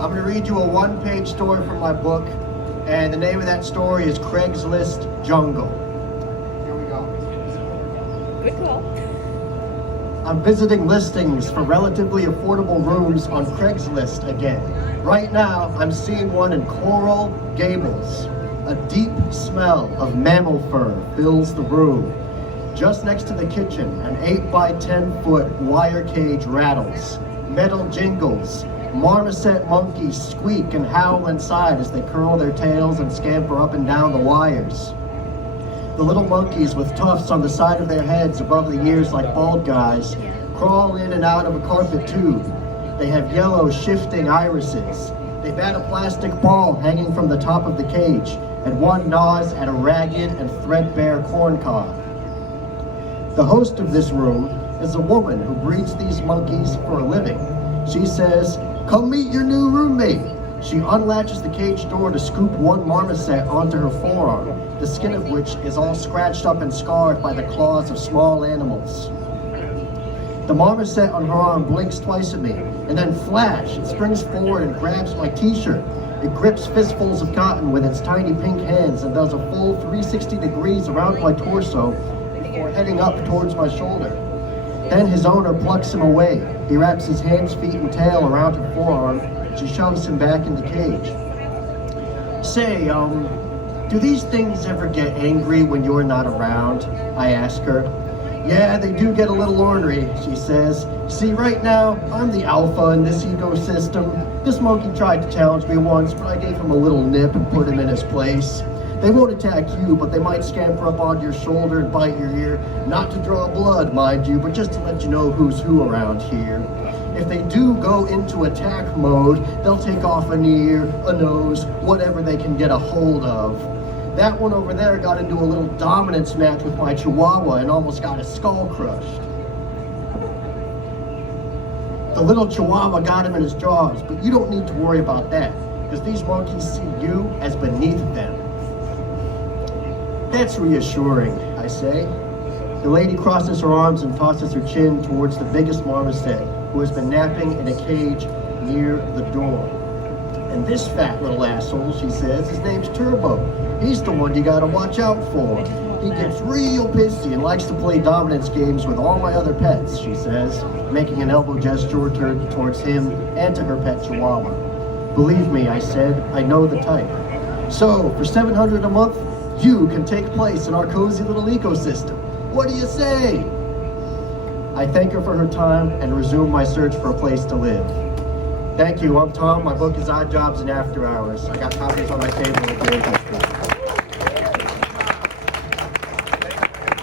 I'm going to read you a one-page story from my book, and the name of that story is Craigslist Jungle. Here we go. Good call. I'm visiting listings for relatively affordable rooms on Craigslist again. Right now, I'm seeing one in Coral Gables. A deep smell of mammal fur fills the room. Just next to the kitchen, an 8 by 10 foot wire cage rattles. Metal jingles. Marmoset monkeys squeak and howl inside as they curl their tails and scamper up and down the wires. The little monkeys with tufts on the side of their heads above the ears like bald guys crawl in and out of a carpet tube. They have yellow shifting irises. They bat a plastic ball hanging from the top of the cage, and one gnaws at a ragged and threadbare corn cob. The host of this room is a woman who breeds these monkeys for a living. She says, "Come meet your new roommate." She unlatches the cage door to scoop one marmoset onto her forearm, the skin of which is all scratched up and scarred by the claws of small animals. The marmoset on her arm blinks twice at me, and then flash, it springs forward and grabs my t-shirt. It grips fistfuls of cotton with its tiny pink hands and does a full 360 degrees around my torso before heading up towards my shoulder. Then his owner plucks him away. He wraps his hands, feet, and tail around her forearm. She shoves him back in the cage. "Say, do these things ever get angry when you're not around?" I ask her. "Yeah, they do get a little ornery," she says. "See, right now, I'm the alpha in this ecosystem. This monkey tried to challenge me once, but I gave him a little nip and put him in his place. They won't attack you, but they might scamper up onto your shoulder and bite your ear. Not to draw blood, mind you, but just to let you know who's who around here. If they do go into attack mode, they'll take off an ear, a nose, whatever they can get a hold of. That one over there got into a little dominance match with my chihuahua and almost got his skull crushed. The little chihuahua got him in his jaws, but you don't need to worry about that, because these monkeys see you as beneath them." "That's reassuring," I say. The lady crosses her arms and tosses her chin towards the biggest marmoset, who has been napping in a cage near the door. "And this fat little asshole," she says, "his name's Turbo. He's the one you gotta watch out for. He gets real pissy and likes to play dominance games with all my other pets," she says, making an elbow gesture towards him and to her pet chihuahua. "Believe me," I said, "I know the type. So, for $700 a month, you can take place in our cozy little ecosystem. What do you say?" I thank her for her time and resume my search for a place to live. Thank you, I'm Tom. My book is Odd Jobs and After Hours. I got copies on my table.